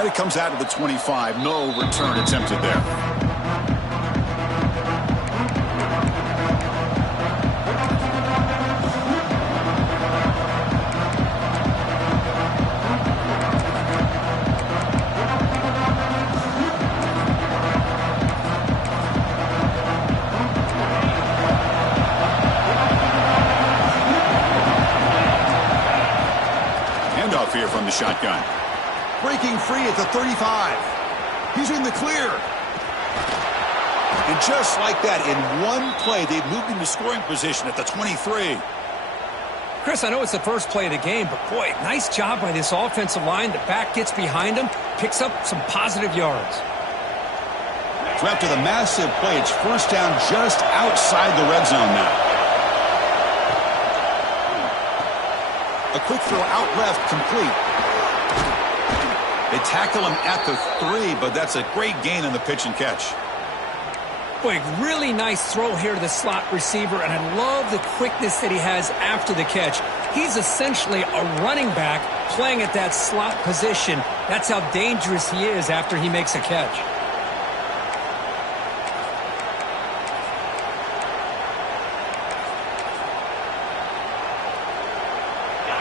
And it comes out of the 25. No return attempted there. Handoff here from the shotgun. Breaking free at the 35. He's in the clear. And just like that, in one play, they've moved into scoring position at the 23. Chris, I know it's the first play of the game, but boy, nice job by this offensive line. The back gets behind him, picks up some positive yards. So after the massive play, it's first down just outside the red zone now. A quick throw out left, complete. They tackle him at the 3, but that's a great gain on the pitch and catch. Boy, really nice throw here to the slot receiver, and I love the quickness that he has after the catch. He's essentially a running back playing at that slot position. That's how dangerous he is after he makes a catch.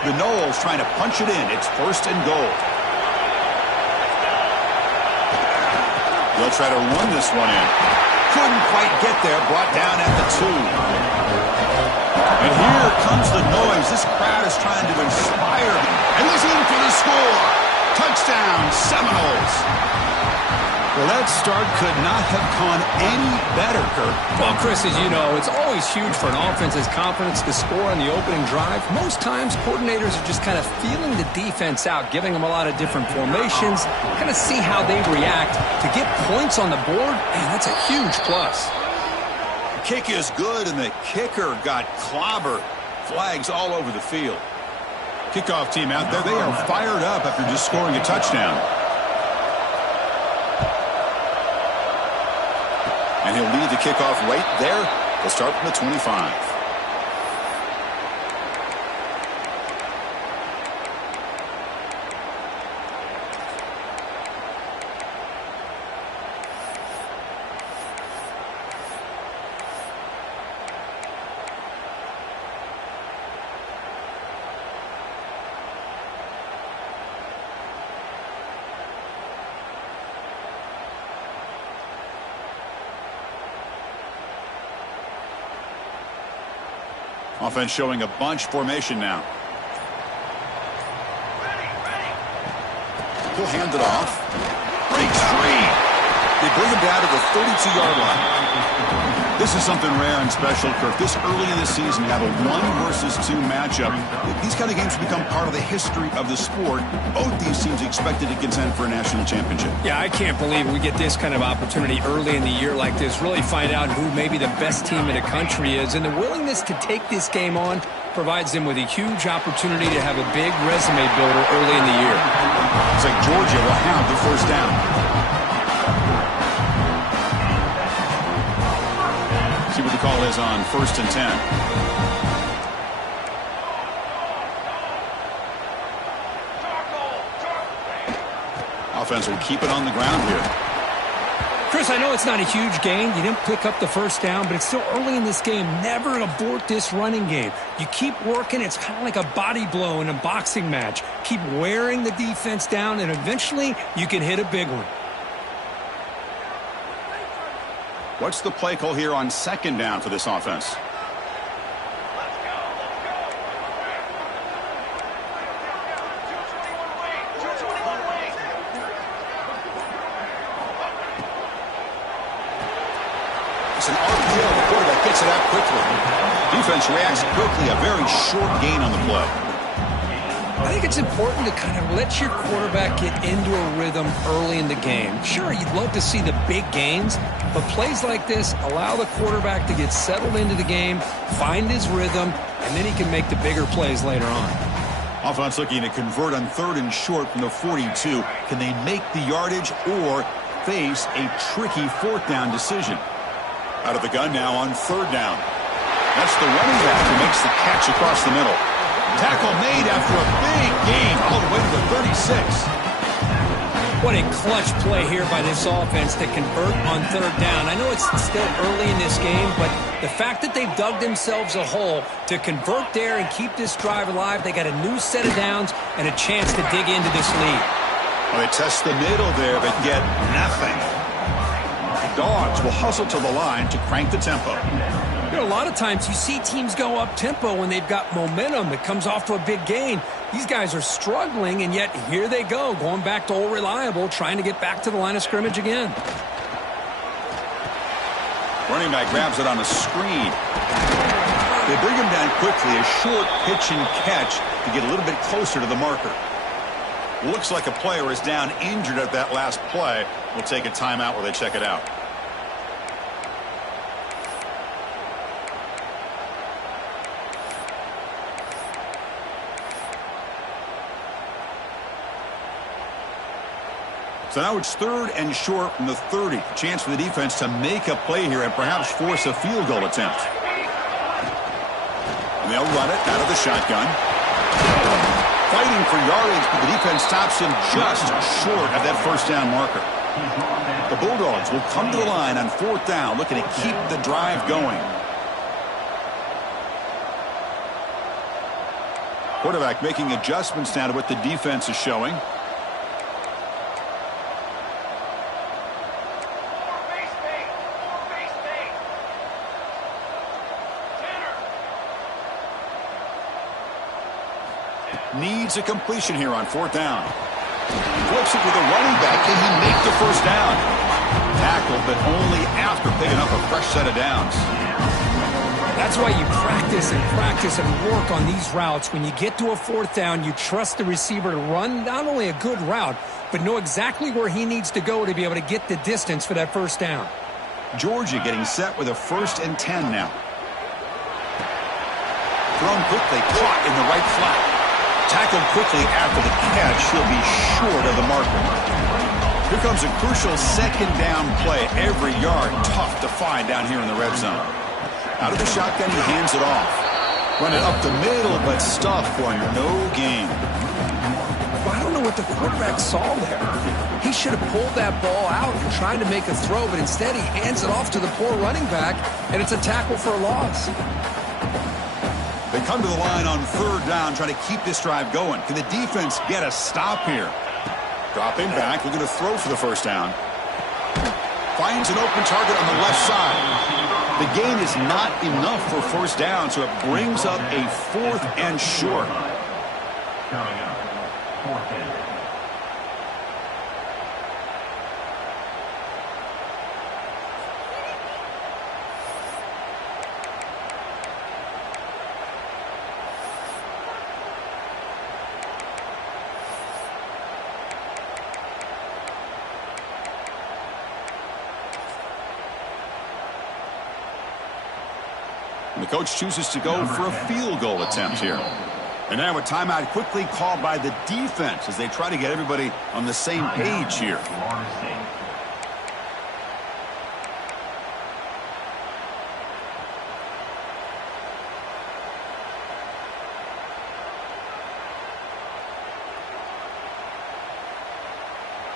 The Noles trying to punch it in. It's first and goal. They'll try to run this one in. Couldn't quite get there. Brought down at the 2. And here comes the noise. This crowd is trying to inspire them. And he's in for the score. Touchdown, Seminoles. Well, that start could not have gone any better, Kurt. Well, Chris, as you know, it's always huge for an offense's confidence to score on the opening drive. Most times, coordinators are just kind of feeling the defense out, giving them a lot of different formations, kind of see how they react. To get points on the board, man, that's a huge plus. The kick is good, and the kicker got clobbered. Flags all over the field. Kickoff team out there, they are fired up after just scoring a touchdown. And he'll lead the kickoff right there. They'll start from the 25. Offense showing a bunch formation now. He'll hand it off. Breaks free. They bring him down to the 32-yard line. This is something rare and special, Kirk. This early in the season, you have a 1 versus 2 matchup. These kind of games become part of the history of the sport. Both these teams expected to contend for a national championship. Yeah, I can't believe we get this kind of opportunity early in the year like this. Really find out who maybe the best team in the country is. And the willingness to take this game on provides them with a huge opportunity to have a big resume builder early in the year. It's like Georgia will have the first down. See what the call is on 1st and 10. Offense will keep it on the ground here. Chris, I know it's not a huge gain. You didn't pick up the first down, but it's still early in this game. Never abort this running game. You keep working. It's kind of like a body blow in a boxing match. Keep wearing the defense down, and eventually you can hit a big one. What's the play call here on 2nd down for this offense? It's an RPO. The quarterback gets it out quickly. Defense reacts quickly. A very short gain on the play. I think it's important to kind of let your quarterback get into a rhythm early in the game. Sure, you'd love to see the big gains, but plays like this allow the quarterback to get settled into the game, find his rhythm, and then he can make the bigger plays later on. Offense looking to convert on 3rd and short from the 42. Can they make the yardage or face a tricky 4th down decision? Out of the gun now on 3rd down. That's the running back who makes the catch across the middle. Tackle made after a big gain all the way to the 36. What a clutch play here by this offense to convert on third down. I know it's still early in this game, but the fact that they've dug themselves a hole to convert there and keep this drive alive, they got a new set of downs and a chance to dig into this lead. Well, they test the middle there, but get nothing. Dogs will hustle to the line to crank the tempo. You know, a lot of times you see teams go up-tempo when they've got momentum. It comes off to a big gain. These guys are struggling, and yet here they go, going back to old reliable, trying to get back to the line of scrimmage again. Running back grabs it on a screen. They bring him down quickly, a short pitch and catch to get a little bit closer to the marker. Looks like a player is down injured at that last play. We'll take a timeout while they check it out. So now it's third and short from the 30. Chance for the defense to make a play here and perhaps force a field goal attempt. And they'll run it out of the shotgun. Fighting for yardage, but the defense stops him just short of that first down marker. The Bulldogs will come to the line on fourth down, looking to keep the drive going. Quarterback making adjustments now to what the defense is showing. Needs a completion here on fourth down. Flips it to the running back. Can he make the first down? Tackled, but only after picking up a fresh set of downs. That's why you practice and work on these routes. When you get to a fourth down, you trust the receiver to run not only a good route, but know exactly where he needs to go to be able to get the distance for that first down. Georgia getting set with a 1st and 10 now. Thrown quickly, caught in the right flat. Tackled quickly after the catch. He'll be short of the marker. Here comes a crucial second down play. Every yard tough to find down here in the red zone. Out of the shotgun, he hands it off. Run it up the middle, but stuffed for no gain. Well, I don't know what the quarterback saw there. He should have pulled that ball out and tried to make a throw, but instead he hands it off to the poor running back, and it's a tackle for a loss. They come to the line on third down, trying to keep this drive going. Can the defense get a stop here? Dropping back, looking to throw for the first down. Finds an open target on the left side. The gain is not enough for first down, so it brings up a 4th and short. Coming up, 4th and. And the coach chooses to go for a field goal attempt here. And now a timeout quickly called by the defense as they try to get everybody on the same page here.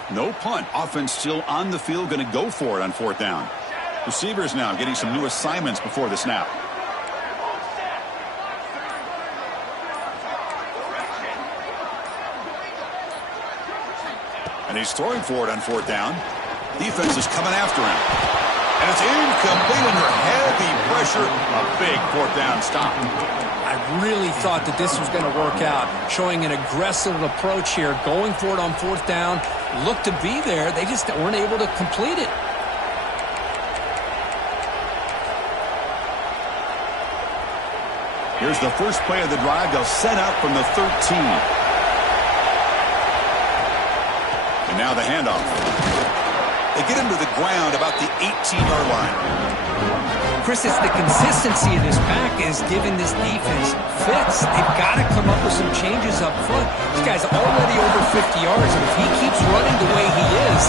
No punt. Offense still on the field, going to go for it on fourth down. Receivers now getting some new assignments before the snap. And he's throwing for it on fourth down. Defense is coming after him. And it's incomplete under heavy pressure. A big fourth down stop. I really thought that this was going to work out. Showing an aggressive approach here. Going for it on fourth down. Looked to be there. They just weren't able to complete it. Here's the first play of the drive. They'll set up from the 13. And now the handoff. They get him to the ground about the 18-yard line. Chris, it's the consistency of this pack is giving this defense fits. They've got to come up with some changes up front. This guy's already over 50 yards, and if he keeps running the way he is,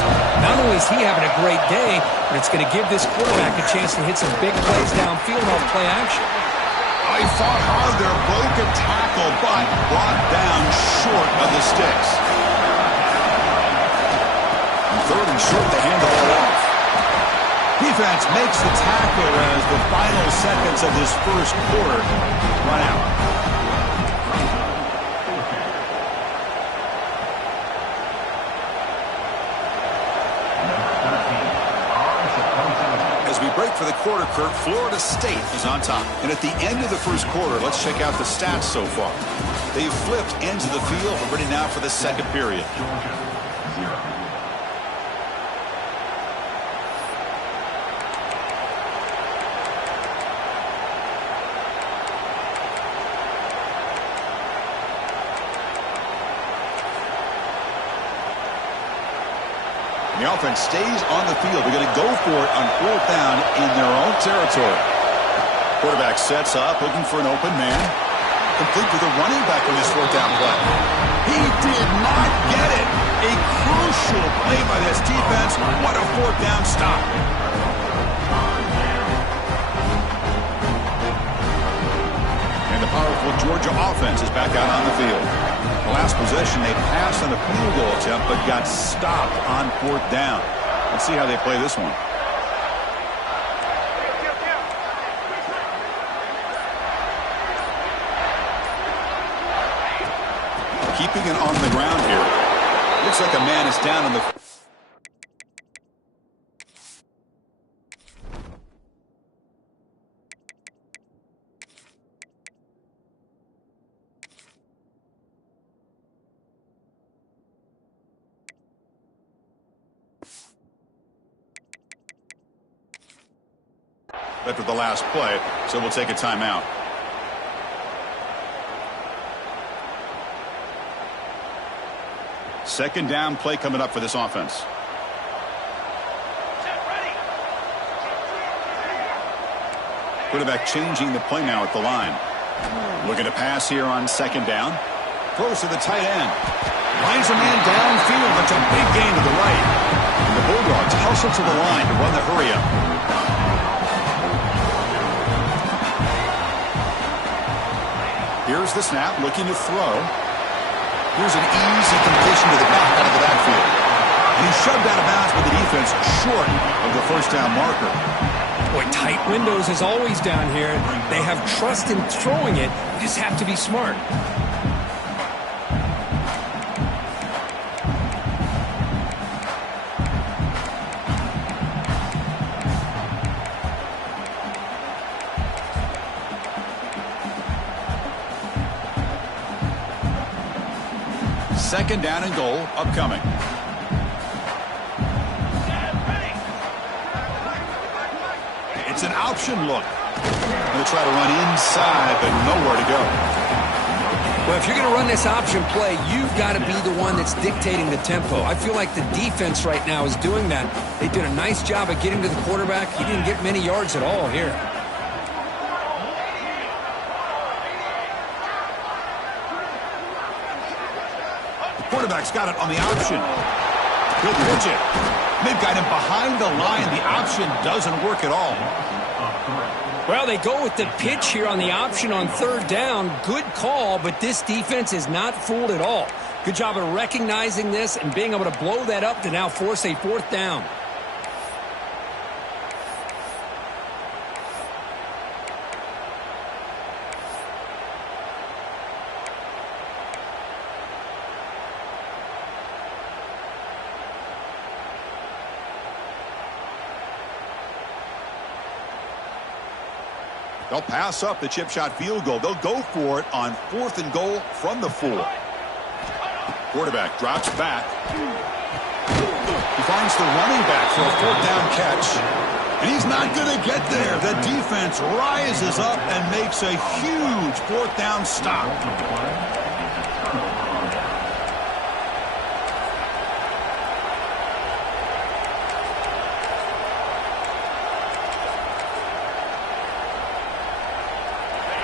not only is he having a great day, but it's going to give this quarterback a chance to hit some big plays downfield off play action. He fought hard there, broke a tackle, but brought down short of the sticks. Third and short, they hand the ball off. Defense makes the tackle as the final seconds of this first quarter run out. As we break for the quarter, Kirk, Florida State is on top. And at the end of the first quarter, let's check out the stats so far. They've flipped ends of the field. We're ready now for the second period. The offense stays on the field. They're going to go for it on fourth down in their own territory. Quarterback sets up, looking for an open man. Complete with a running back on this fourth down play. He did not get it. A crucial play by this defense. What a fourth down stop. And the powerful Georgia offense is back out on the field. The last possession, they passed on a field goal attempt, but got stopped on fourth down. Let's see how they play this one. Keeping it on the ground here. Looks like a man is down on the... after the last play, so we'll take a timeout. Second down play coming up for this offense. Quarterback changing the play now at the line. Looking to pass here on second down. Throws to the tight end. Lines a man downfield. That's a big gain to the right. And the Bulldogs hustle to the line to run the hurry up. Here's the snap, looking to throw. Here's an easy completion to the back out of the backfield. And he's shoved out of bounds by the defense short of the first down marker. Boy, tight windows as always down here. They have trust in throwing it. You just have to be smart. Second down and goal upcoming. It's an option look. Going to try to run inside, but nowhere to go. Well, if you're going to run this option play, you've got to be the one that's dictating the tempo. I feel like the defense right now is doing that. They did a nice job of getting to the quarterback. He didn't get many yards at all here. Quarterback's got it on the option. He'll pitch it. They've got him behind the line. The option doesn't work at all. Well, they go with the pitch here on the option on third down. Good call, but this defense is not fooled at all. Good job of recognizing this and being able to blow that up to now force a fourth down. They'll pass up the chip shot field goal. They'll go for it on fourth and goal from the 4. Quarterback drops back. He finds the running back for a fourth down catch. And he's not going to get there. The defense rises up and makes a huge fourth down stop.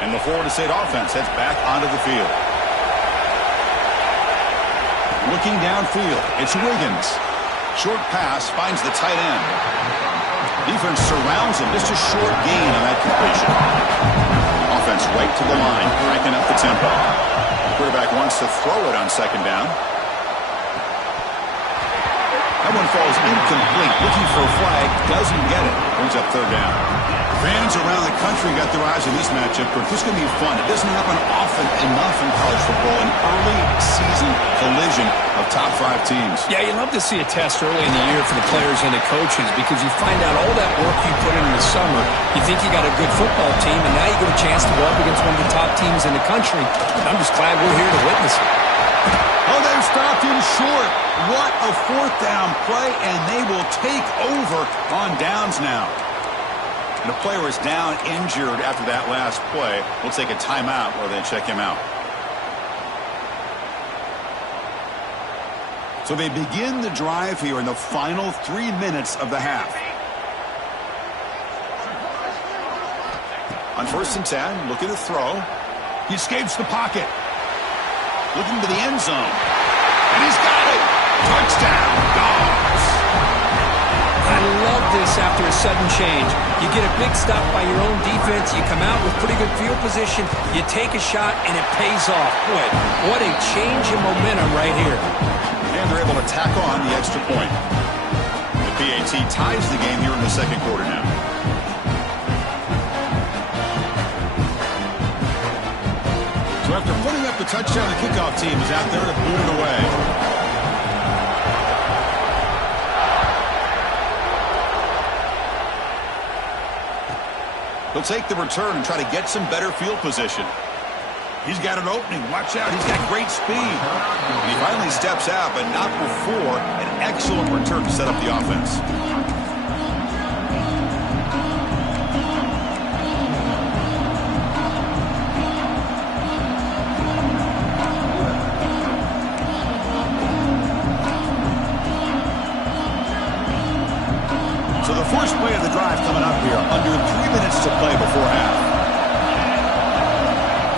And the Florida State offense heads back onto the field. Looking downfield, it's Wiggins. Short pass finds the tight end. Defense surrounds him. Just a short gain on that completion. Offense right to the line, cranking up the tempo. Quarterback wants to throw it on second down. That one falls incomplete. Looking for a flag. Doesn't get it. Brings up third down. Fans around the country got their eyes on this matchup. This is going to be fun. It doesn't happen often enough in college football. An early season collision of top 5 teams. Yeah, you love to see a test early in the year for the players and the coaches because you find out all that work you put in the summer. You think you got a good football team, and now you get a chance to go up against one of the top teams in the country. I'm just glad we're here to witness it. Oh, they've stopped him short. What a fourth down play, and they will take over on downs now. The player is down injured after that last play. We'll take a timeout while they check him out. So they begin the drive here in the final 3 minutes of the half. On 1st and 10, looking to throw. He escapes the pocket. Looking to the end zone. And he's got it. Touchdown, Dogs. I love this after a sudden change. You get a big stop by your own defense. You come out with pretty good field position. You take a shot, and it pays off. Boy, what a change in momentum right here. And they're able to tack on the extra point. The PAT ties the game here in the second quarter now. So after putting up the touchdown, the kickoff team is out there to boot it away. He'll take the return and try to get some better field position. He's got an opening. Watch out. He's got great speed. And he finally steps out, but not before an excellent return to set up the offense. So the first play of the drive coming up here. Under 3 minutes to play before half.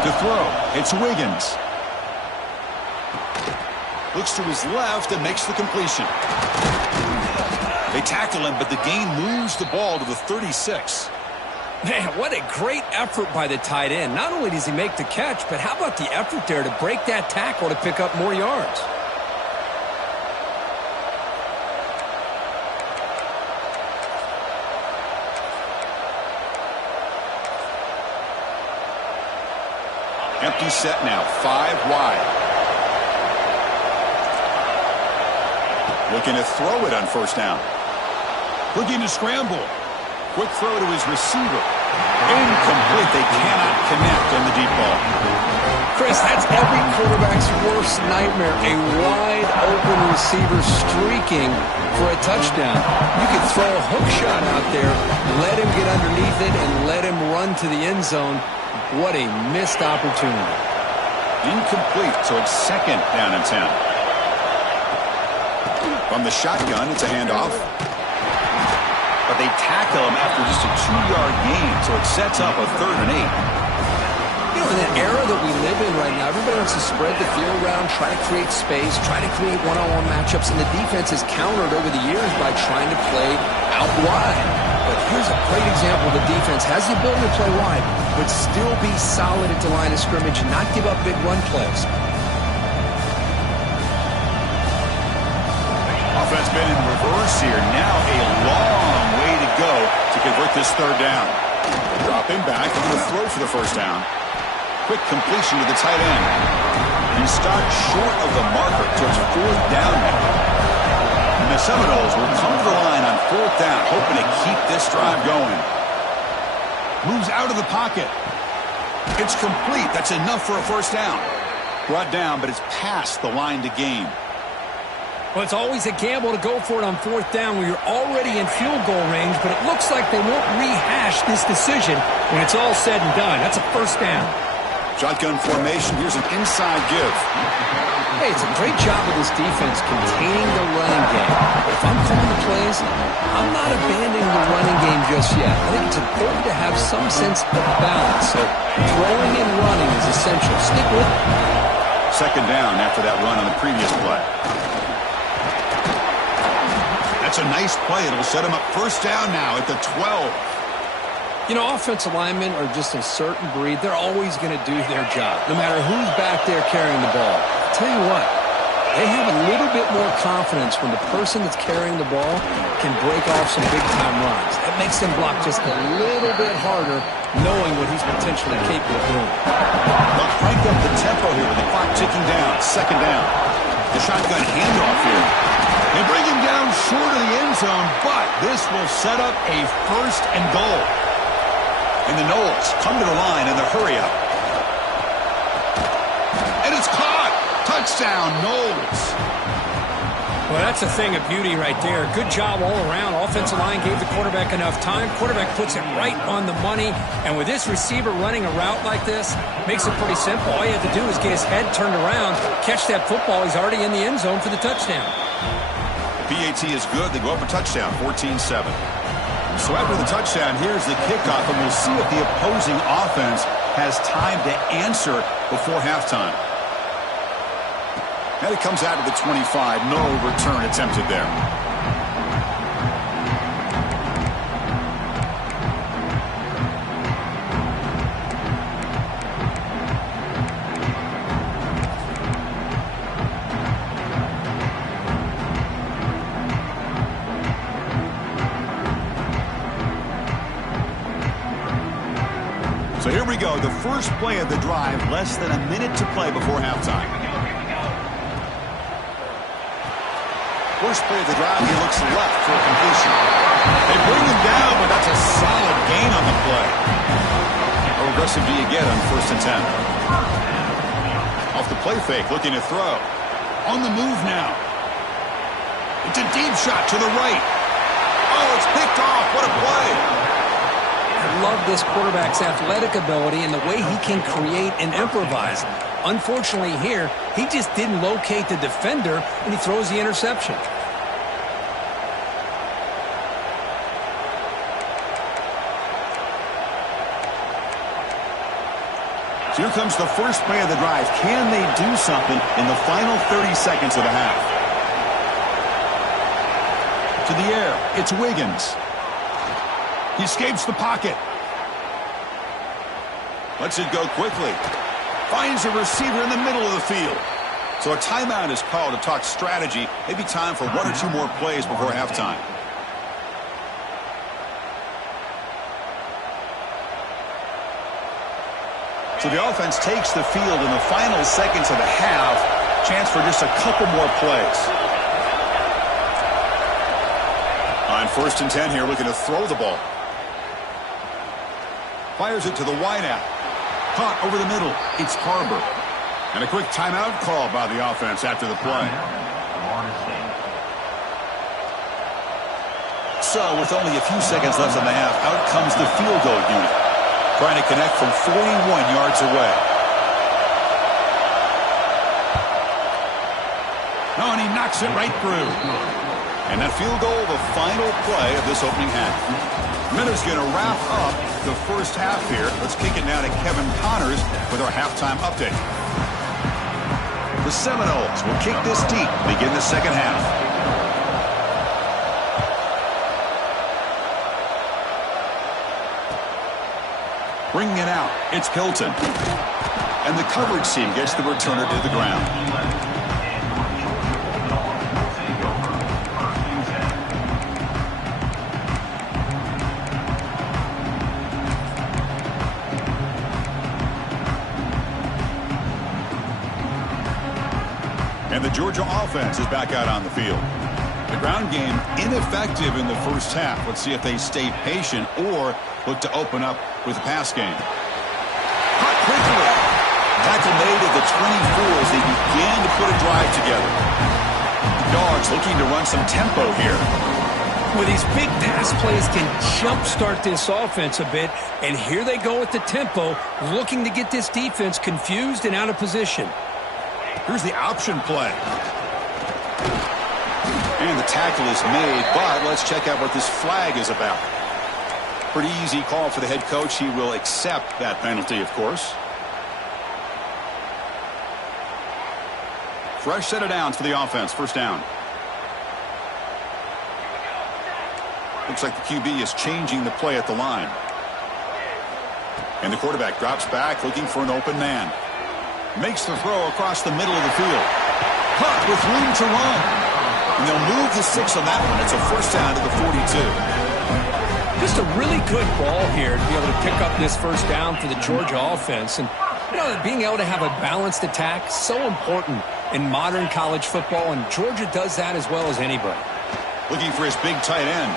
To throw, it's Wiggins. Looks to his left and makes the completion. They tackle him, but the gain moves the ball to the 36. Man, what a great effort by the tight end. Not only does he make the catch, but how about the effort there to break that tackle to pick up more yards? Empty set now, 5 wide. Looking to throw it on 1st down. Looking to scramble. Quick throw to his receiver. Incomplete. They cannot connect on the deep ball. Chris, that's every quarterback's worst nightmare. A wide open receiver streaking for a touchdown. You could throw a hook shot out there, let him get underneath it, and let him run to the end zone. What a missed opportunity. Incomplete, so it's 2nd down and 10. From the shotgun, it's a handoff. But they tackle him after just a 2-yard gain, so it sets up a 3rd and 8. You know, in that era that we live in right now, everybody wants to spread the field around, try to create space, try to create one-on-one matchups, and the defense has countered over the years by trying to play out wide. But here's a great example. The defense has the ability to play wide, but still be solid at the line of scrimmage and not give up big run plays. Offense been in reverse here. Now a long way to go to convert this 3rd down. They drop him back and the throw for the 1st down. Quick completion to the tight end. He stopped short of the marker, so it's 4th down now. And the Seminoles will come to the line on 4th down, hoping to keep this drive going. Moves out of the pocket. It's complete. That's enough for a 1st down. Brought down, but it's past the line to gain. Well, it's always a gamble to go for it on 4th down when you're already in field goal range, but it looks like they won't rehash this decision when it's all said and done. That's a 1st down. Shotgun formation. Here's an inside give. Hey, it's a great job of this defense containing the running game. But if I'm calling the plays, I'm not abandoning the running game just yet. I think it's important to have some sense of balance. So throwing and running is essential. Stick with it. 2nd down after that run on the previous play. That's a nice play. It'll set him up 1st down now at the 12. You know, offensive linemen are just a certain breed. They're always going to do their job, no matter who's back there carrying the ball. I'll tell you what, They have a little bit more confidence when the person that's carrying the ball can break off some big-time runs. That makes them block just a little bit harder, knowing what he's potentially capable of doing. They'll crank up the tempo here with the clock ticking down. Second down. The shotgun handoff here. They bring him down short of the end zone, but this will set up a first and goal. And the Knowles come to the line in the hurry-up. And it's caught. Touchdown, Knowles. Well, that's a thing of beauty right there. Good job all around. Offensive line gave the quarterback enough time. Quarterback puts it right on the money. And with this receiver running a route like this, makes it pretty simple. All you have to do is get his head turned around, catch that football. He's already in the end zone for the touchdown. PAT is good. They go up a touchdown, 14-7. So after the touchdown, here's the kickoff, and we'll see if the opposing offense has time to answer before halftime. And it comes out of the 25. No return attempted there. So here we go. The first play of the drive, less than a minute to play before halftime. First play of the drive, he looks left for a completion. They bring him down, but that's a solid gain on the play. How aggressive do you get on 1st and 10? Off the play fake, looking to throw. On the move now. It's a deep shot to the right. Oh, it's picked off. What a play. I love this quarterback's athletic ability and the way he can create and improvise. Unfortunately here, he just didn't locate the defender, and he throws the interception. So here comes the first play of the drive. Can they do something in the final 30 seconds of the half? To the air, it's Wiggins. He escapes the pocket. Lets it go quickly. Finds a receiver in the middle of the field. So a timeout is called to talk strategy. Maybe time for 1 or 2 more plays before halftime. So the offense takes the field in the final seconds of the half. Chance for just a couple more plays. On 1st and 10 here, looking to throw the ball. Fires it to the wideout. Caught over the middle. It's Harbor. And a quick timeout call by the offense after the play. So with only a few seconds left in the half, out comes the field goal unit. Trying to connect from 41 yards away. Oh, and he knocks it right through. And that field goal, the final play of this opening half. Miller's going to wrap up the first half here. Let's kick it now to Kevin Connors with our halftime update. The Seminoles will kick this deep to begin the second half. Bringing it out, it's Hilton. And the coverage team gets the returner to the ground. And the Georgia offense is back out on the field. The ground game ineffective in the first half. Let's see if they stay patient or look to open up with the pass game. Caught quickly. Tackle made at the 24 as they began to put a drive together. The Dogs looking to run some tempo here. Well, these big pass plays can jumpstart this offense a bit, and here they go with the tempo, looking to get this defense confused and out of position. Here's the option play. And the tackle is made, but let's check out what this flag is about. Pretty easy call for the head coach. He will accept that penalty, of course. Fresh set of downs for the offense. First down. Looks like the QB is changing the play at the line. And the quarterback drops back looking for an open man. Makes the throw across the middle of the field. Caught with room to run. And they'll move the 6 on that one. It's a first down to the 42. Just a really good ball here to be able to pick up this first down for the Georgia offense. And, you know, being able to have a balanced attack, so important in modern college football, and Georgia does that as well as anybody. Looking for his big tight end.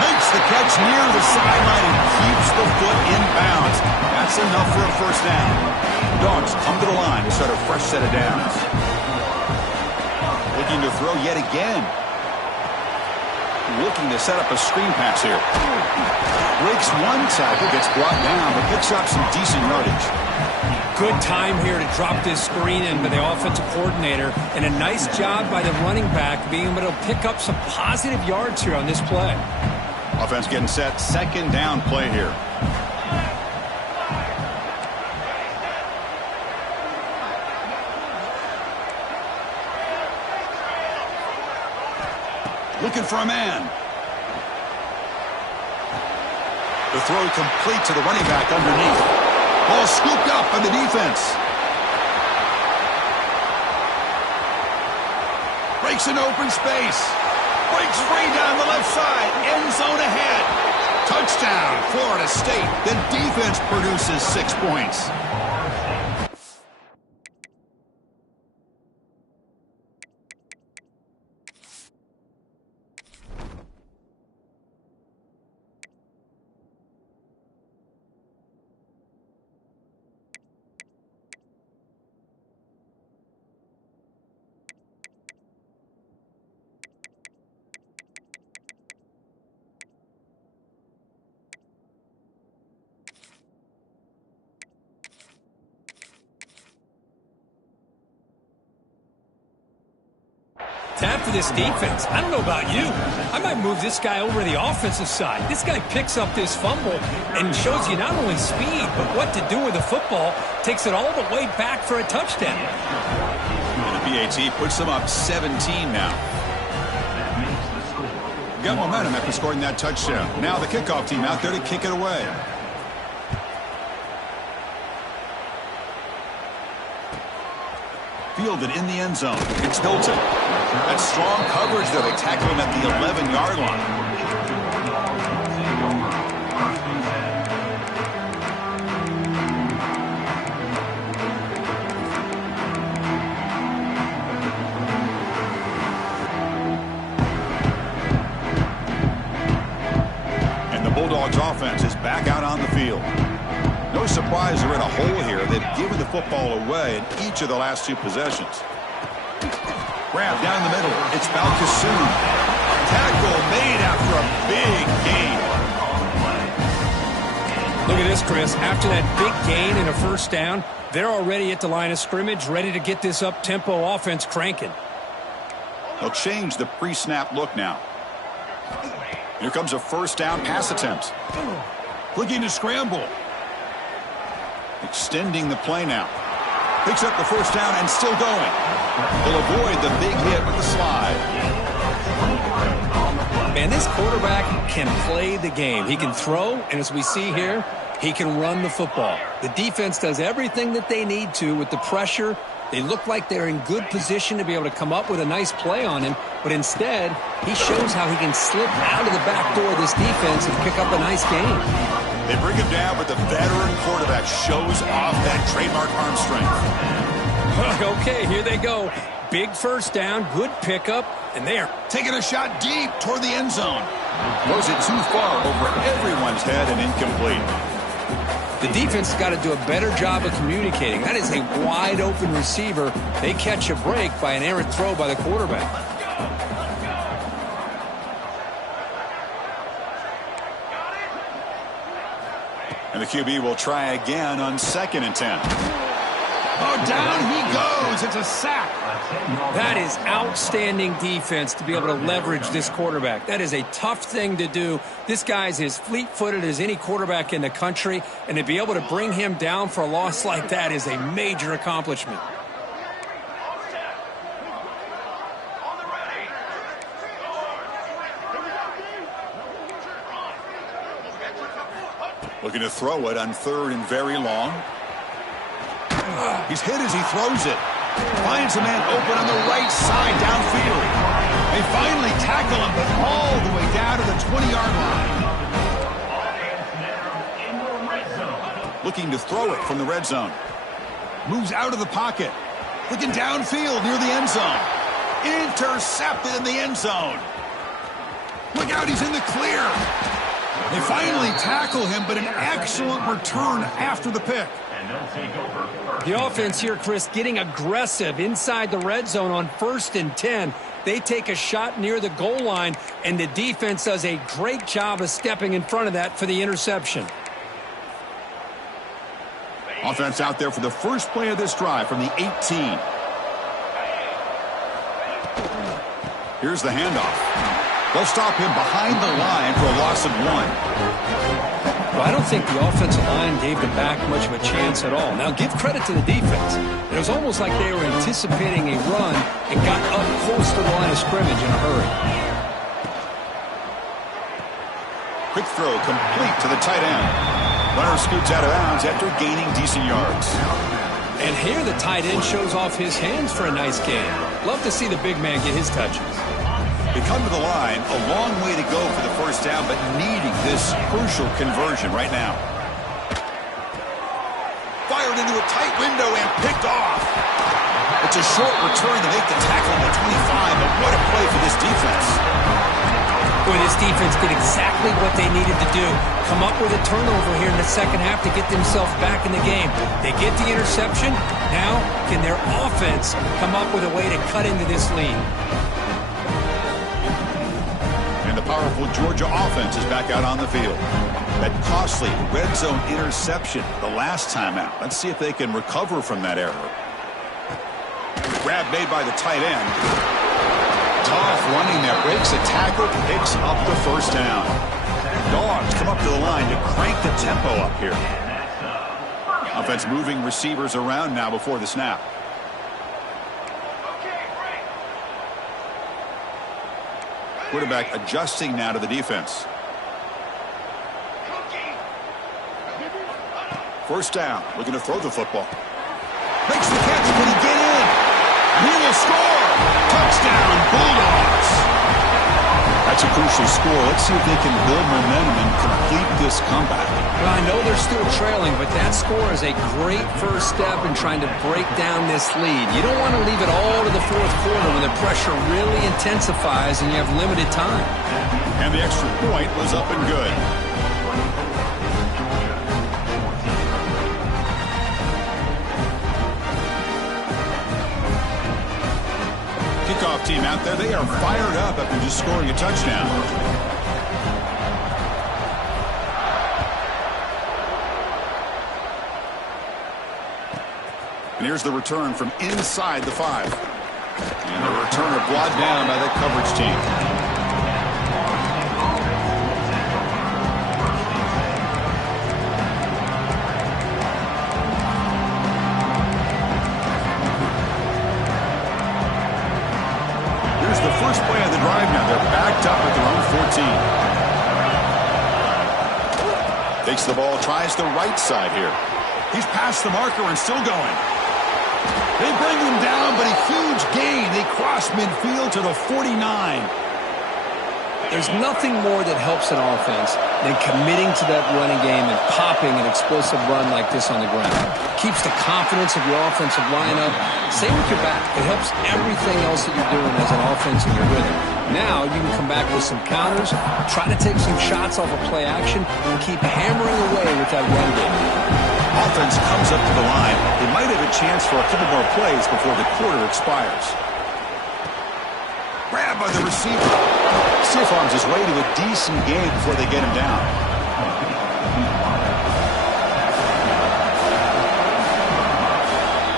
Makes the catch near the sideline and keeps the foot in bounds. That's enough for a first down. Dogs come to the line to start a fresh set of downs. Looking to throw yet again. Looking to set up a screen pass here. Breaks one tackle, gets brought down, but picks up some decent yardage. Good time here to drop this screen in by the offensive coordinator, and a nice job by the running back being able to pick up some positive yards here on this play. Offense getting set, second down play here. Looking for a man. The throw complete to the running back underneath. Ball scooped up by the defense. Breaks an open space. Breaks free down the left side. End zone ahead. Touchdown, Florida State. The defense produces 6 points. Time for this defense. I don't know about you. I might move this guy over to the offensive side. This guy picks up this fumble and shows you not only speed, but what to do with the football. Takes it all the way back for a touchdown. And the BAT puts them up 17 now. Got momentum after scoring that touchdown. Now the kickoff team out there to kick it away. Fielded in the end zone. It's Hilton. That's strong coverage, though. They tackle him at the 11-yard line. And the Bulldogs offense is back out on the field. No surprise they're in a hole here. They've given the football away in each of the last 2 possessions. Grab down the middle. It's Balkasoon. Tackle made after a big gain. Look at this, Chris. After that big gain and a first down, they're already at the line of scrimmage, ready to get this up-tempo offense cranking. They'll change the pre-snap look now. Here comes a first down pass attempt. Looking to scramble. Extending the play now. Picks up the first down and still going. He'll avoid the big hit with the slide. And this quarterback can play the game. He can throw, and as we see here, he can run the football. The defense does everything that they need to with the pressure. They look like they're in good position to be able to come up with a nice play on him, but instead, he shows how he can slip out of the back door of this defense and pick up a nice gain. They bring him down, but the veteran quarterback shows off that trademark arm strength. Okay, here they go. Big first down, good pickup, and they are taking a shot deep toward the end zone. Throws it too far over everyone's head and incomplete. The defense has got to do a better job of communicating. That is a wide-open receiver. They catch a break by an errant throw by the quarterback. And the QB will try again on 2nd and 10. Oh, down he goes. It's a sack. That is outstanding defense to be able to leverage this quarterback. That is a tough thing to do. This guy's as fleet-footed as any quarterback in the country, and to be able to bring him down for a loss like that is a major accomplishment. Looking to throw it on 3rd and very long. He's hit as he throws it. Finds a man open on the right side downfield. They finally tackle him, but all the way down to the 20-yard line. Looking to throw it from the red zone. Moves out of the pocket. Looking downfield near the end zone. Intercepted in the end zone. Look out, he's in the clear. They finally tackle him, but an excellent return after the pick. The offense here, Chris, getting aggressive inside the red zone on 1st and 10. They take a shot near the goal line, and the defense does a great job of stepping in front of that for the interception. Offense out there for the first play of this drive from the 18. Here's the handoff. They'll stop him behind the line for a loss of 1. Well, I don't think the offensive line gave the back much of a chance at all. Now, give credit to the defense. It was almost like they were anticipating a run and got up close to the line of scrimmage in a hurry. Quick throw complete to the tight end. Runner scoots out of bounds after gaining decent yards. And here the tight end shows off his hands for a nice gain. Love to see the big man get his touches. They come to the line, a long way to go for the first down, but needing this crucial conversion right now. Fired into a tight window and picked off. It's a short return to make the tackle on the 25, but what a play for this defense. Boy, this defense did exactly what they needed to do. Come up with a turnover here in the second half to get themselves back in the game. They get the interception. Now, can their offense come up with a way to cut into this lead? And the powerful Georgia offense is back out on the field. That costly red zone interception the last time out. Let's see if they can recover from that error. Grab made by the tight end. Tough running there. Breaks a tackle, picks up the first down. Dogs come up to the line to crank the tempo up here. Offense moving receivers around now before the snap. Quarterback adjusting now to the defense. First down, looking to throw the football. Makes the catch, can he get in? He will score! Touchdown, Bulldogs! That's a crucial score. Let's see if they can build momentum and complete this comeback. Well, I know they're still trailing, but that score is a great first step in trying to break down this lead. You don't want to leave it all to the fourth quarter when the pressure really intensifies and you have limited time. And the extra point was up and good. Kickoff team out there, they are fired up after just scoring a touchdown. And here's the return from inside the 5. And the returner brought down by that coverage team. Here's the first play of the drive now. They're backed up at their own 14. Takes the ball, tries the right side here. He's past the marker and still going. They bring him down, but a huge gain. They cross midfield to the 49. There's nothing more that helps an offense than committing to that running game and popping an explosive run like this on the ground. Keeps the confidence of your offensive lineup. Same with your back. It helps everything else that you're doing as an offense in your rhythm. Now you can come back with some counters, try to take some shots off of play action, and keep hammering away with that run game. Offense comes up to the line. They might have a chance for a couple more plays before the quarter expires. Grabbed by the receiver. Stiff arms his way to a decent gain before they get him down.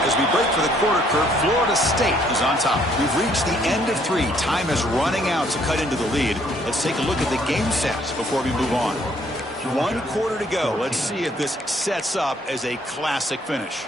As we break for the quarter, Kirk, Florida State is on top. We've reached the end of 3. Time is running out to cut into the lead. Let's take a look at the game sets before we move on. 1 quarter to go. Let's see if this sets up as a classic finish.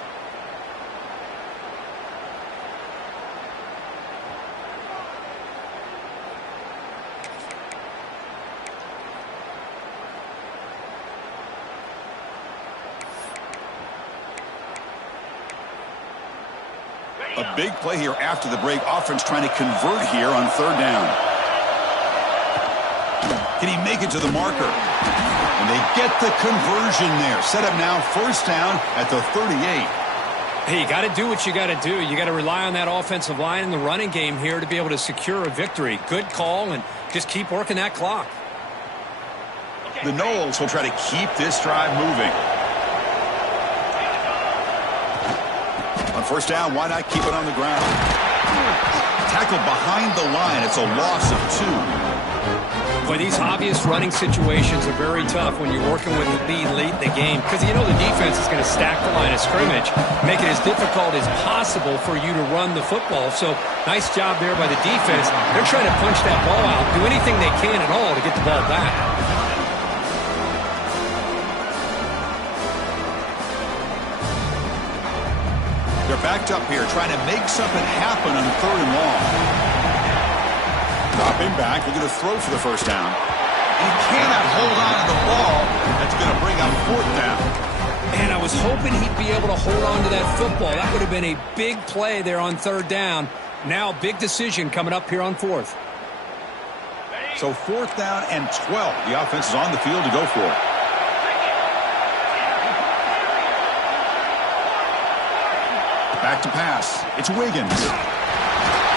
A big play here after the break. Offense trying to convert here on third down. Can he make it to the marker? And they get the conversion there. Set up now, first down at the 38. Hey, you got to do what you got to do. You got to rely on that offensive line in the running game here to be able to secure a victory. Good call, and just keep working that clock. The Noles will try to keep this drive moving. On first down, why not keep it on the ground? Tackled behind the line. It's a loss of 2. But these obvious running situations are very tough when you're working with the lead late in the game, because you know the defense is going to stack the line of scrimmage, make it as difficult as possible for you to run the football. So nice job there by the defense. They're trying to punch that ball out, do anything they can at all to get the ball back. They're backed up here trying to make something happen on third and long. Dropping back, looking to throw for the first down. He cannot hold on to the ball. That's going to bring up fourth down. And I was hoping he'd be able to hold on to that football. That would have been a big play there on third down. Now big decision coming up here on fourth. So fourth down and 12. The offense is on the field to go for it. Back to pass. It's Wiggins.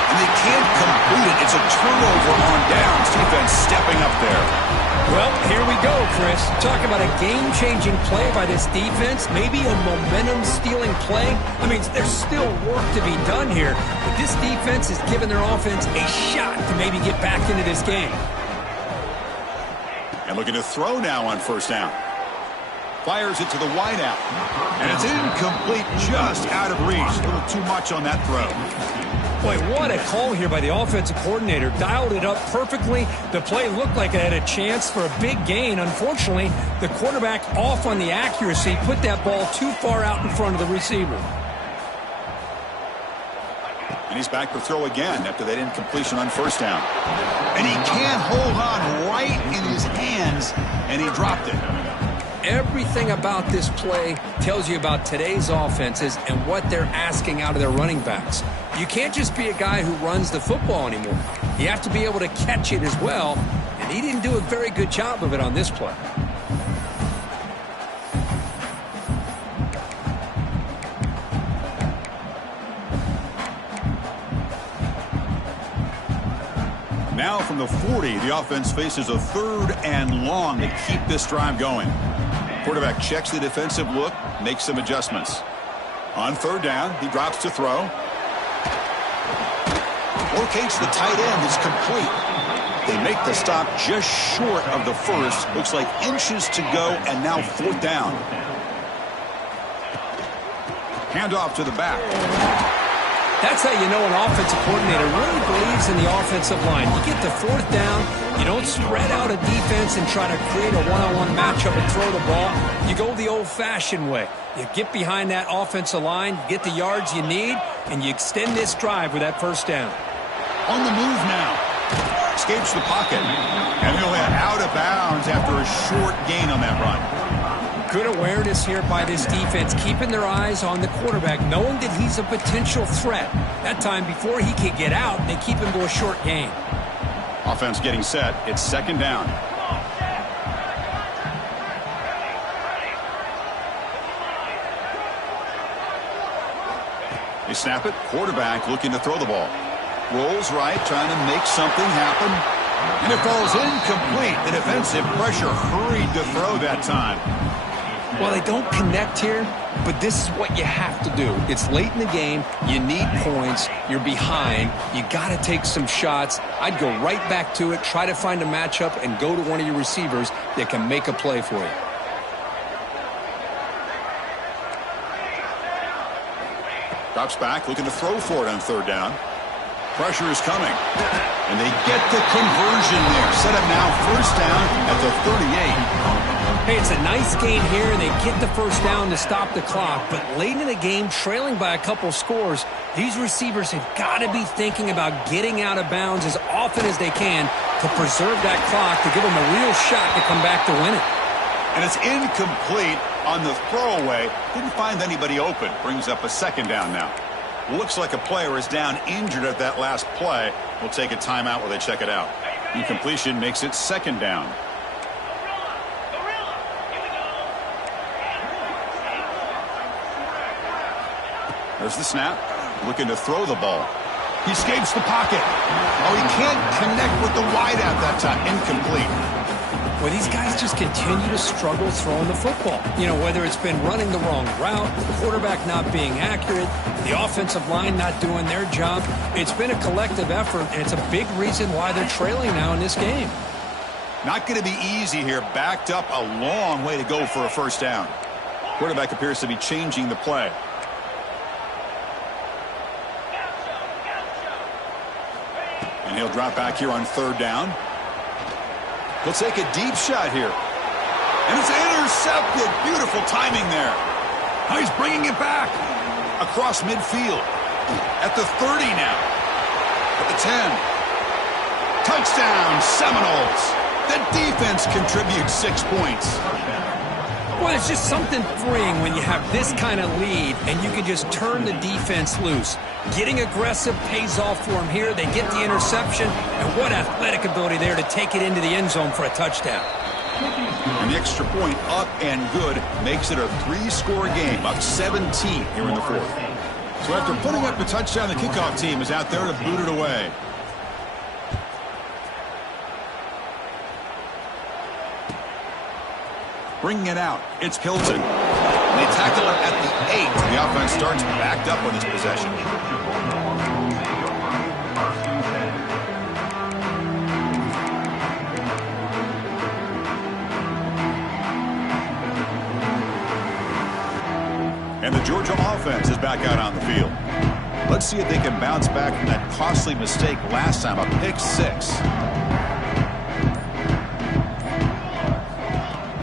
And they can't complete it. It's a turnover on downs. Defense stepping up there. Well, here we go, Chris. Talk about a game-changing play by this defense. Maybe a momentum-stealing play. I mean, there's still work to be done here. But this defense is giving their offense a shot to maybe get back into this game. And looking to throw now on first down. Fires it to the wideout. And it's incomplete, just out of reach. A little too much on that throw. Boy, what a call here by the offensive coordinator. Dialed it up perfectly. The play looked like it had a chance for a big gain. Unfortunately, the quarterback off on the accuracy, put that ball too far out in front of the receiver. And he's back to throw again after that incompletion on first down. And he can't hold on right in his hands, and he dropped it. Everything about this play tells you about today's offenses and what they're asking out of their running backs. You can't just be a guy who runs the football anymore. You have to be able to catch it as well, and he didn't do a very good job of it on this play. Now from the 40, the offense faces a third and long to keep this drive going. Quarterback checks the defensive look, makes some adjustments. On third down, he drops to throw. Locates the tight end, is complete. They make the stop just short of the first. Looks like inches to go, and now fourth down. Handoff to the back. That's how you know an offensive coordinator really believes in the offensive line. You get to fourth down, you don't spread out a defense and try to create a one-on-one matchup and throw the ball. You go the old-fashioned way. You get behind that offensive line, you get the yards you need, and you extend this drive with that first down. On the move now. Escapes the pocket. And he'll head out of bounds after a short gain on that run. Good awareness here by this defense, keeping their eyes on the quarterback, knowing that he's a potential threat. That time before he can get out, they keep him to a short gain. Offense getting set. It's second down. They snap it. Quarterback looking to throw the ball. Rolls right, trying to make something happen. And it falls incomplete. The defensive pressure hurried to throw that time. Well, they don't connect here, but this is what you have to do. It's late in the game. You need points. You're behind. You got to take some shots. I'd go right back to it, try to find a matchup, and go to one of your receivers that can make a play for you. Drops back, looking to throw for it on third down. Pressure is coming. And they get the conversion there. Set up now, first down at the 38. Hey, it's a nice gain here, and they get the first down to stop the clock. But late in the game, trailing by a couple scores, these receivers have got to be thinking about getting out of bounds as often as they can to preserve that clock, to give them a real shot to come back to win it. And it's incomplete on the throwaway. Didn't find anybody open. Brings up a second down now. Looks like a player is down injured at that last play. We'll take a timeout while they check it out. Incompletion makes it second down. There's the snap. Looking to throw the ball. He escapes the pocket. Oh, he can't connect with the wideout that time. Incomplete. Well, these guys just continue to struggle throwing the football. You know, whether it's been running the wrong route, the quarterback not being accurate, the offensive line not doing their job. It's been a collective effort, and it's a big reason why they're trailing now in this game. Not going to be easy here. Backed up a long way to go for a first down. Quarterback appears to be changing the play. And he'll drop back here on third down. He'll take a deep shot here. And it's intercepted. Beautiful timing there. Now he's bringing it back. Across midfield. At the 30 now. At the 10. Touchdown, Seminoles. The defense contributes 6 points. Well, it's just something freeing when you have this kind of lead and you can just turn the defense loose. Getting aggressive pays off for them here. They get the interception, and what athletic ability there to take it into the end zone for a touchdown. And the extra point up and good makes it a 3-score game, up 17 here in the fourth. So after putting up the touchdown, the kickoff team is out there to boot it away. Bringing it out, it's Hilton. They tackle it at the 8. The offense starts backed up on this possession. And the Georgia offense is back out on the field. Let's see if they can bounce back from that costly mistake last time, a pick 6.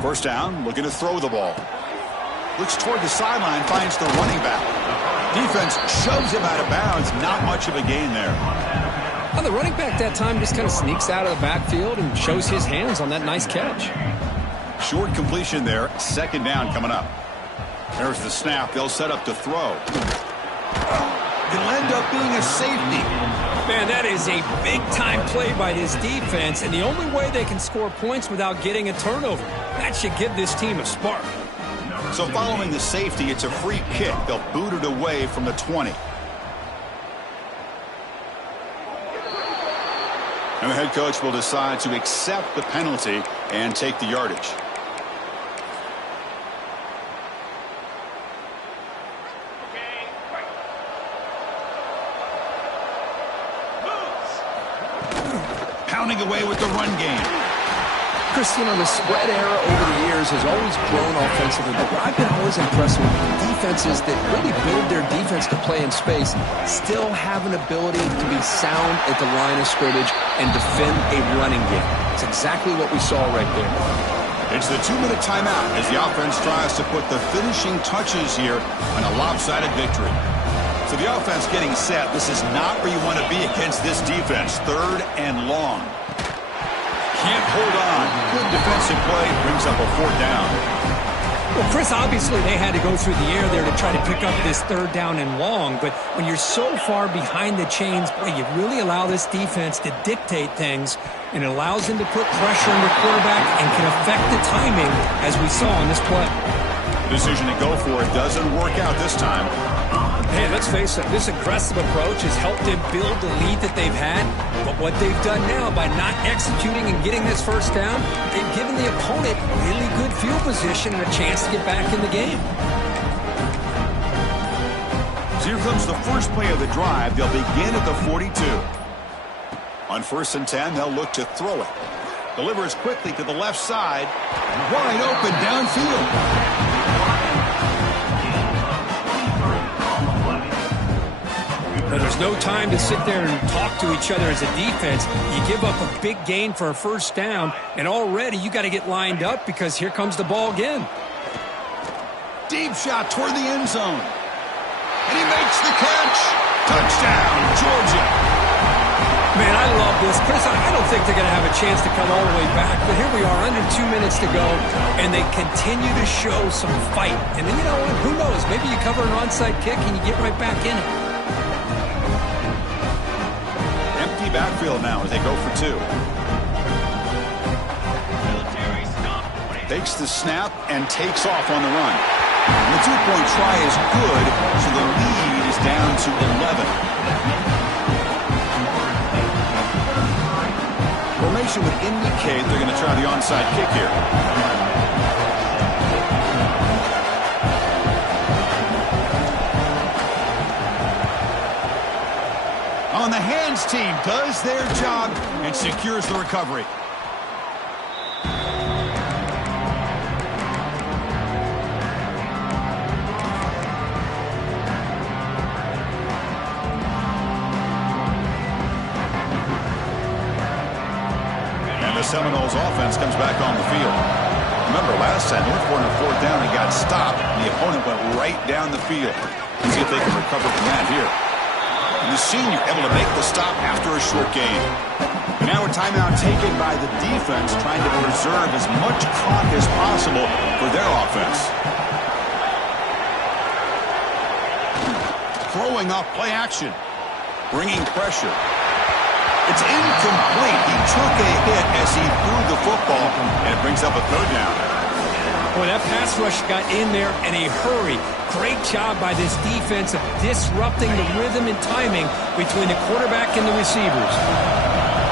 First down, looking to throw the ball. Looks toward the sideline, finds the running back. Defense shoves him out of bounds. Not much of a gain there. Well, the running back that time just kind of sneaks out of the backfield and shows his hands on that nice catch. Short completion there. Second down coming up. There's the snap. They'll set up to throw. It'll end up being a safety. Man, that is a big-time play by this defense, and the only way they can score points without getting a turnover. That should give this team a spark. So following the safety, it's a free kick. They'll boot it away from the 20. And the head coach will decide to accept the penalty and take the yardage. Pounding away with the run game. Chris, you know, the spread era over the years has always grown offensively, but what I've been always impressed with defenses that really build their defense to play in space still have an ability to be sound at the line of scrimmage and defend a running game. It's exactly what we saw right there. It's the 2-minute timeout as the offense tries to put the finishing touches here on a lopsided victory. So the offense getting set. This is not where you want to be against this defense. Third and long. Can't hold on. Good defensive play. Brings up a fourth down. Well, Chris, obviously they had to go through the air there to try to pick up this third down and long, but when you're so far behind the chains, boy, you really allow this defense to dictate things, and it allows them to put pressure on the quarterback and can affect the timing, as we saw on this play. Decision to go for it doesn't work out this time. Hey, let's face it, this aggressive approach has helped them build the lead that they've had. But what they've done now by not executing and getting this first down, they've given the opponent really good field position and a chance to get back in the game. So here comes the first play of the drive. They'll begin at the 42. On 1st and 10, they'll look to throw it. Delivers quickly to the left side. Wide open downfield. There's no time to sit there and talk to each other as a defense. You give up a big gain for a first down, and already you got to get lined up because here comes the ball again. Deep shot toward the end zone. And he makes the catch. Touchdown, Georgia. Man, I love this. Chris, I don't think they're going to have a chance to come all the way back, but here we are, under 2 minutes to go, and they continue to show some fight. And then, you know what? Who knows? Maybe you cover an onside kick and you get right back in it. backfield now as they go for two. Takes the snap and takes off on the run. The two-point try is good, so the lead is down to 11. Formation would indicate they're going to try the onside kick here. On the hands team does their job and secures the recovery. Seminoles offense comes back on the field. Remember last time, they were on fourth down and got stopped, and the opponent went right down the field. Let's see if they can recover from that here. And the senior able to make the stop after a short gain. And now a timeout taken by the defense, trying to preserve as much clock as possible for their offense. Throwing off play action. Bringing pressure. It's incomplete. He took a hit as he threw the football, and it brings up a third down. Boy, that pass rush got in there in a hurry. Great job by this defense of disrupting the rhythm and timing between the quarterback and the receivers.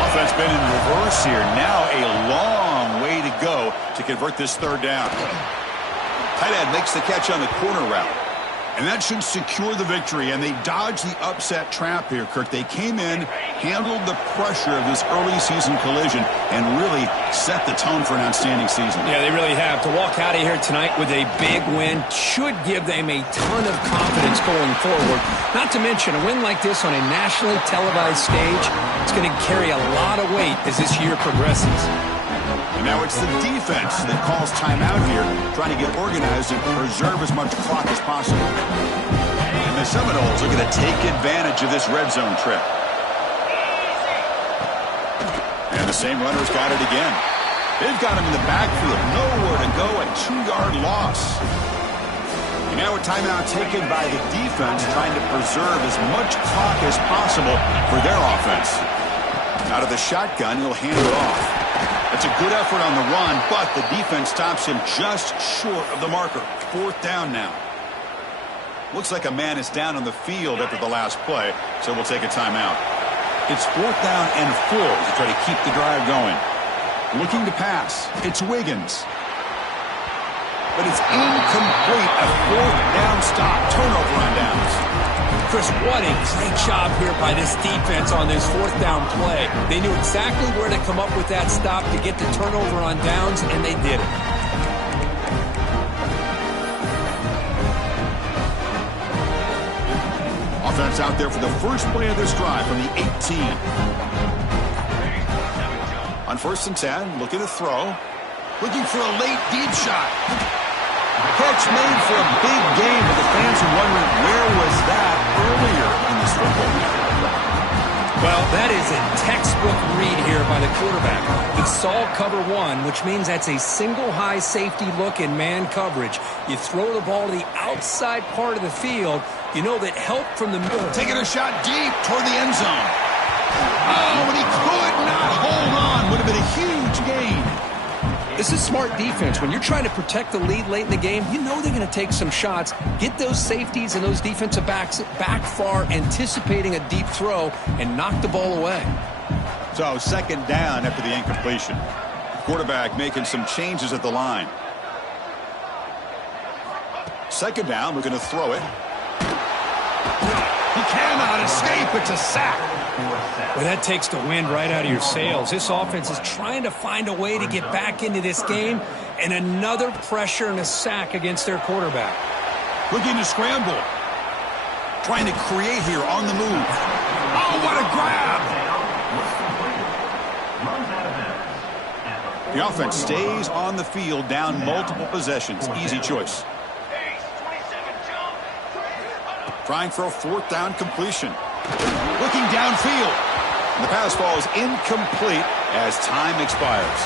Offense been in reverse here. Now a long way to go to convert this third down. Tight end makes the catch on the corner route. And that should secure the victory, and they dodged the upset trap here, Kirk. They came in, handled the pressure of this early season collision, and really set the tone for an outstanding season. Yeah, they really have. To walk out of here tonight with a big win should give them a ton of confidence going forward. Not to mention, a win like this on a nationally televised stage, it's going to carry a lot of weight as this year progresses. And now it's the defense that calls timeout here, trying to get organized and preserve as much clock as possible. And the Seminoles are going to take advantage of this red zone trip. And the same runner's got it again. They've got him in the backfield. Nowhere to go, a 2-yard loss. And now a timeout taken by the defense, trying to preserve as much clock as possible for their offense. Out of the shotgun, he'll hand it off. It's a good effort on the run, but the defense stops him just short of the marker. Fourth down now. Looks like a man is down on the field after the last play, so we'll take a timeout. It's fourth down and 4 to try to keep the drive going. Looking to pass. It's Wiggins. But it's incomplete. A fourth down stop. Turnover on downs. Chris, what a great job here by this defense on this fourth down play. They knew exactly where to come up with that stop to get the turnover on downs, and they did it. Offense out there for the first play of this drive from the 18. On 1st and 10, looking to throw. Looking for a late deep shot. Catch made for a big game, but the fans are wondering where was that earlier in this football game. Well, that is a textbook read here by the quarterback. He saw cover 1, which means that's a single high safety look in man coverage. You throw the ball to the outside part of the field, you know that help from the middle. Taking a shot deep toward the end zone. Oh, and he could not hold on. Would have been a huge gain. This is smart defense. When you're trying to protect the lead late in the game, you know they're going to take some shots, get those safeties and those defensive backs back far, anticipating a deep throw, and knock the ball away. So, second down after the incompletion. Quarterback making some changes at the line. Second down, we're going to throw it. He cannot escape. It's a sack. Well, that takes the wind right out of your sails. This offense is trying to find a way to get back into this game, and another pressure and a sack against their quarterback. Looking to scramble. Trying to create here on the move. Oh, what a grab! The offense stays on the field, down multiple possessions. Easy choice. Trying for a fourth down completion. Looking downfield. And the pass falls incomplete as time expires.